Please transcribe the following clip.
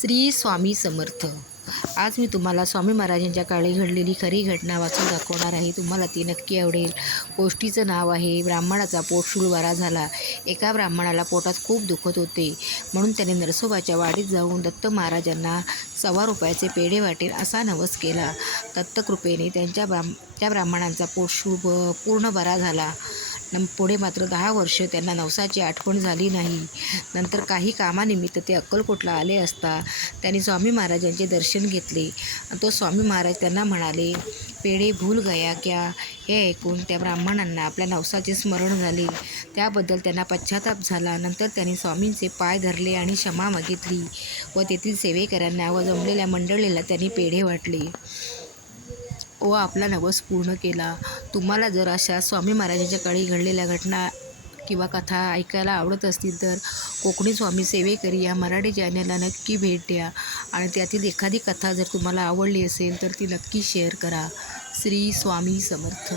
श्री स्वामी समर्थ। आज मी तुम्हाला स्वामी महाराजांच्या काळी घडलेली खरी घटना वाचून दाखवणार आहे। तुम्हाला ती नक्की आवडेल। गोष्टीचं नाव आहे ब्राह्मणाचा पोट शूळ बरा झाला। एका ब्राह्मणाला पोटात खूप दुखत होते, म्हणून त्याने नरसोबाच्या वाडीत जाऊन दत्त महाराजांना 1.25 रुपयाचे पेढे वाटेल असा नवस केला। दत्तकृपेने त्या ब्राह्मणांचा पोट शूळ पूर्ण बरा झाला। पुढे मात्र 10 वर्ष त्यांना नवसाची आठवण झाली नाही। नंतर काही कामानिमित्त ते अक्कलकोटला आले असता त्यांनी स्वामी महाराजांचे दर्शन घेतले। तो स्वामी महाराज त्यांना म्हणाले, पेढे भूल गया क्या? हे ऐकून त्या ब्राह्मणांना आपल्या नवसाचे स्मरण झाले। त्याबद्दल त्यांना पश्चाताप झाला। नंतर त्यांनी स्वामींचे पाय धरले आणि क्षमा मागितली व तेथील सेवेकऱ्यांना व जमलेल्या मंडळीला त्यांनी पेढे वाटले व आपला नवस पूर्ण केला। तुम्हाला जर अशा स्वामी महाराजांच्या काळी घडलेल्या घटना किंवा कथा ऐकायला आवडत असतील तर कोकणी स्वामी सेवेकरी या मराठी चॅनलला नक्की भेट द्या आणि त्यातील एखादी कथा जर तुम्हाला आवडली असेल तर ती नक्की शेअर करा। श्री स्वामी समर्थ।